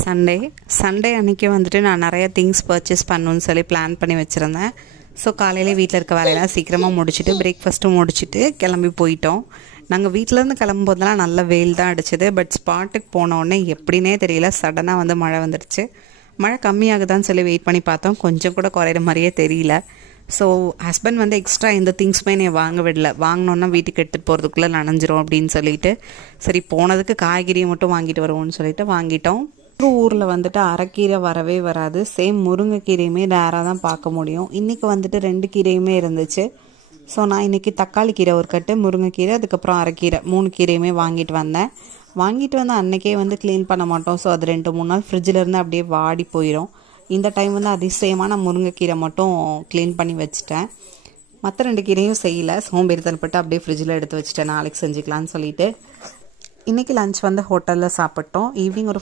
Sunday அன்றைக்கி வந்துட்டு நான் நிறைய திங்ஸ் பர்ச்சேஸ் பண்ணணுன்னு சொல்லி பிளான் பண்ணி வச்சுருந்தேன். ஸோ காலையில் வீட்டில் இருக்க வேலையெல்லாம் சீக்கிரமாக முடிச்சுட்டு பிரேக்ஃபாஸ்ட்டும் முடிச்சுட்டு கிளம்பி போயிட்டோம். நாங்கள் வீட்டிலேருந்து கிளம்பும்போதெல்லாம் நல்ல வெயில் தான் அடிச்சது. பட் ஸ்பாட்டுக்கு போனோடனே எப்படின்னே தெரியல, சடனாக வந்து மழை வந்துடுச்சு. மழை கம்மியாகுதான்னு சொல்லி வெயிட் பண்ணி பார்த்தோம், கொஞ்சம் கூட குறையிற மாதிரியே தெரியல. ஸோ ஹஸ்பண்ட் வந்து எக்ஸ்ட்ரா எந்த திங்ஸுமே என்னை வாங்க விடல. வாங்கினோன்னா வீட்டுக்கு எடுத்துகிட்டு போகிறதுக்குள்ளே நனைஞ்சிரும் அப்படின்னு சொல்லிட்டு, சரி போனதுக்கு காய்கறியை மட்டும் வாங்கிட்டு வருவோம்னு சொல்லிட்டு வாங்கிட்டோம். ஊரில் வந்துட்டு அரைக்கீரை வரவே வராது. சேம் முருங்கைக்கீரையுமே ரேராக தான் பார்க்க முடியும். இன்றைக்கி வந்துட்டு 2 கீரையுமே இருந்துச்சு. ஸோ நான் இன்றைக்கி தக்காளி கீரை ஒரு கட்டு, முருங்கைக்கீரை, அதுக்கப்புறம் அரைக்கீரை 3 கீரையுமே வாங்கிட்டு வந்தேன். வாங்கிட்டு வந்து அன்றைக்கே வந்து க்ளீன் பண்ண மாட்டோம். ஸோ அது 2-3 நாள் ஃப்ரிட்ஜில் இருந்து அப்படியே வாடி போயிடும். இந்த டைம் வந்து அதிசயமான முருங்கைக்கீரை மட்டும் க்ளீன் பண்ணி வச்சுட்டேன். மற்ற 2 கீரையும் செய்யலை, சோம்பேறித்தனப்பட்டு அப்படியே ஃப்ரிட்ஜில் எடுத்து வச்சுட்டேன், நாளைக்கு செஞ்சுக்கலான்னு சொல்லிட்டு. இன்றைக்கி லஞ்ச் வந்து ஹோட்டலில் சாப்பிட்டோம். ஈவினிங் ஒரு